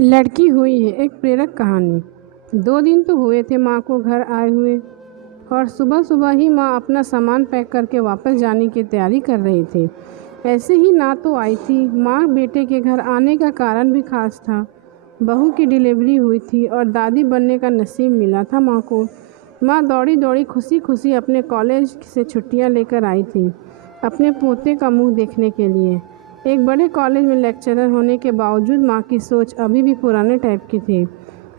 लड़की हुई है एक प्रेरक कहानी। 2 दिन तो हुए थे माँ को घर आए हुए और सुबह सुबह ही माँ अपना सामान पैक करके वापस जाने की तैयारी कर रही थी। ऐसे ही ना तो आई थी। माँ बेटे के घर आने का कारण भी खास था। बहू की डिलीवरी हुई थी और दादी बनने का नसीब मिला था माँ को। माँ दौड़ी दौड़ी खुशी खुशी अपने कॉलेज से छुट्टियाँ लेकर आई थी अपने पोते का मुंह देखने के लिए। एक बड़े कॉलेज में लेक्चरर होने के बावजूद माँ की सोच अभी भी पुराने टाइप की थी,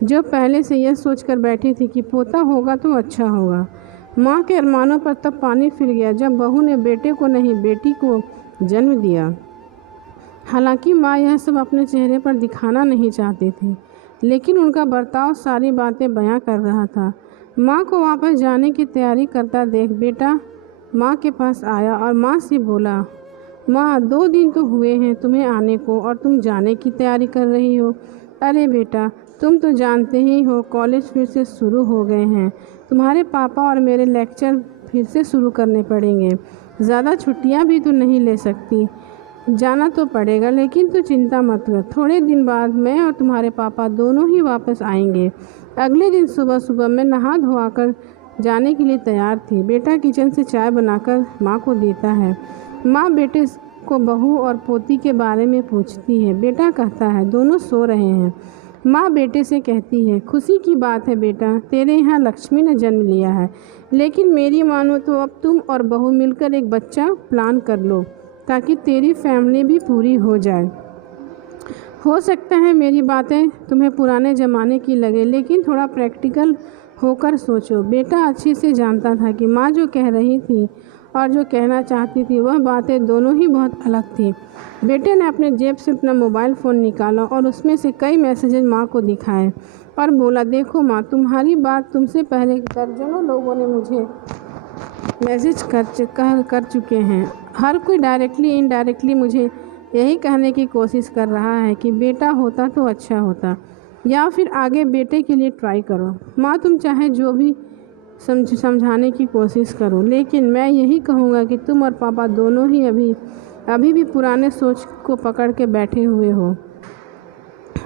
जो पहले से यह सोचकर बैठी थी कि पोता होगा तो अच्छा होगा। माँ के अरमानों पर तब पानी फिर गया जब बहू ने बेटे को नहीं बेटी को जन्म दिया। हालांकि माँ यह सब अपने चेहरे पर दिखाना नहीं चाहती थी, लेकिन उनका बर्ताव सारी बातें बयां कर रहा था। माँ को वापस जाने की तैयारी करता देख बेटा माँ के पास आया और माँ से बोला, माँ 2 दिन तो हुए हैं तुम्हें आने को और तुम जाने की तैयारी कर रही हो। अरे बेटा, तुम तो जानते ही हो कॉलेज फिर से शुरू हो गए हैं। तुम्हारे पापा और मेरे लेक्चर फिर से शुरू करने पड़ेंगे। ज़्यादा छुट्टियाँ भी तो नहीं ले सकती। जाना तो पड़ेगा, लेकिन तू चिंता मत कर। थोड़े दिन बाद मैं और तुम्हारे पापा दोनों ही वापस आएंगे। अगले दिन सुबह सुबह मैं नहा धोआकर जाने के लिए तैयार थी। बेटा किचन से चाय बनाकर माँ को देता है। माँ बेटे को बहू और पोती के बारे में पूछती है। बेटा कहता है दोनों सो रहे हैं। माँ बेटे से कहती है, खुशी की बात है बेटा, तेरे यहाँ लक्ष्मी ने जन्म लिया है। लेकिन मेरी मानो तो अब तुम और बहू मिलकर एक बच्चा प्लान कर लो ताकि तेरी फैमिली भी पूरी हो जाए। हो सकता है मेरी बातें तुम्हें पुराने ज़माने की लगे, लेकिन थोड़ा प्रैक्टिकल होकर सोचो। बेटा अच्छे से जानता था कि माँ जो कह रही थी और जो कहना चाहती थी वह बातें दोनों ही बहुत अलग थी। बेटे ने अपने जेब से अपना मोबाइल फ़ोन निकाला और उसमें से कई मैसेजेस माँ को दिखाए और बोला, देखो माँ, तुम्हारी बात तुमसे पहले दर्जनों लोगों ने मुझे मैसेज कर चुके हैं। हर कोई डायरेक्टली इनडायरेक्टली मुझे यही कहने की कोशिश कर रहा है कि बेटा होता तो अच्छा होता, या फिर आगे बेटे के लिए ट्राई करो। माँ, तुम चाहे जो भी समझाने की कोशिश करो, लेकिन मैं यही कहूँगा कि तुम और पापा दोनों ही अभी भी पुराने सोच को पकड़ के बैठे हुए हो।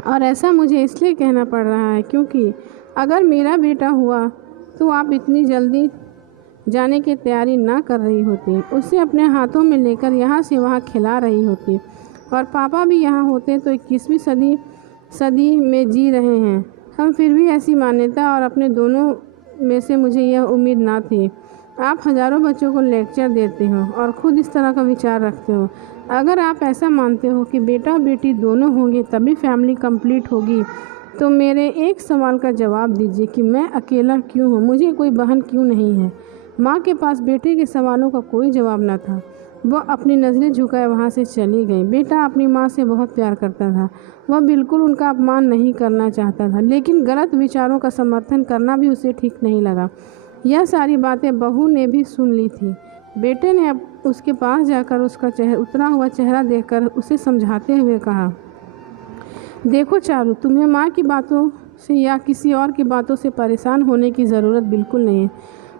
और ऐसा मुझे इसलिए कहना पड़ रहा है क्योंकि अगर मेरा बेटा हुआ तो आप इतनी जल्दी जाने की तैयारी ना कर रही होती, उसे अपने हाथों में लेकर यहाँ से वहाँ खिला रही होती, और पापा भी यहाँ होते तो 21वीं सदी में जी रहे हैं हम। फिर भी ऐसी मान्यता और अपने दोनों में से मुझे यह उम्मीद ना थी। आप हज़ारों बच्चों को लेक्चर देते हो और ख़ुद इस तरह का विचार रखते हो। अगर आप ऐसा मानते हो कि बेटा और बेटी दोनों होंगे तभी फैमिली कंप्लीट होगी, तो मेरे एक सवाल का जवाब दीजिए कि मैं अकेला क्यों हूँ, मुझे कोई बहन क्यों नहीं है। माँ के पास बेटे के सवालों का कोई जवाब न था। वह अपनी नज़रें झुकाए वहाँ से चली गई। बेटा अपनी माँ से बहुत प्यार करता था। वह बिल्कुल उनका अपमान नहीं करना चाहता था, लेकिन गलत विचारों का समर्थन करना भी उसे ठीक नहीं लगा। यह सारी बातें बहू ने भी सुन ली थी। बेटे ने अब उसके पास जाकर उसका उतरा हुआ चेहरा देखकर उसे समझाते हुए कहा, देखो चारू, तुम्हें माँ की बातों से या किसी और की बातों से परेशान होने की ज़रूरत बिल्कुल नहीं है।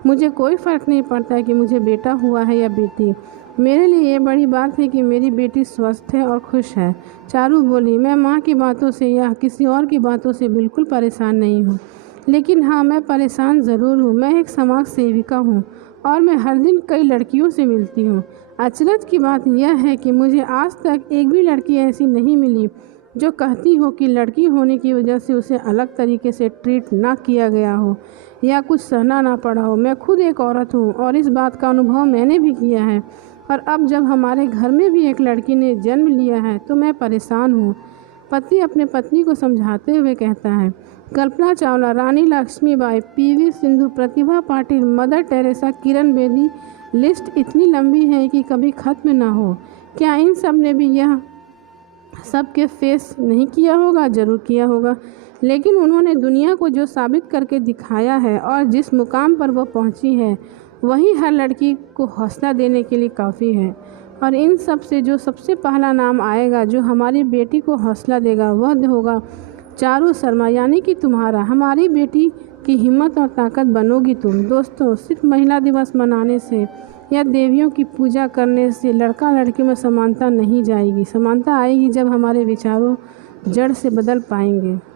मुझे कोई फ़र्क नहीं पड़ता है कि मुझे बेटा हुआ है या बेटी। मेरे लिए ये बड़ी बात है कि मेरी बेटी स्वस्थ है और खुश है। चारू बोली, मैं माँ की बातों से या किसी और की बातों से बिल्कुल परेशान नहीं हूँ, लेकिन हाँ, मैं परेशान ज़रूर हूँ। मैं एक समाज सेविका हूँ और मैं हर दिन कई लड़कियों से मिलती हूँ। अचरज की बात यह है कि मुझे आज तक एक भी लड़की ऐसी नहीं मिली जो कहती हो कि लड़की होने की वजह से उसे अलग तरीके से ट्रीट ना किया गया हो या कुछ सहना ना पड़ा हो। मैं खुद एक औरत हूँ और इस बात का अनुभव मैंने भी किया है, और अब जब हमारे घर में भी एक लड़की ने जन्म लिया है तो मैं परेशान हूँ। पति अपने पत्नी को समझाते हुए कहता है। कल्पना चावला, रानी Lakshmibai, PV Sindhu, Pratibha Patil, mother Teresa, Kiran Bedi, list इतनी लंबी है कि कभी ख़त्म ना हो। क्या इन सब ने भी यह सबके फेस नहीं किया होगा? ज़रूर किया होगा, लेकिन उन्होंने दुनिया को जो साबित करके दिखाया है और जिस मुकाम पर वो पहुंची है, वही हर लड़की को हौसला देने के लिए काफ़ी है। और इन सब से जो सबसे पहला नाम आएगा जो हमारी बेटी को हौसला देगा, वह होगा चारू शर्मा, यानी कि तुम्हारा। हमारी बेटी की हिम्मत और ताकत बनोगी तुम। दोस्तों, सिर्फ महिला दिवस मनाने से या देवियों की पूजा करने से लड़का लड़की में समानता नहीं जाएगी। समानता आएगी जब हमारे विचारों जड़ से बदल पाएंगे।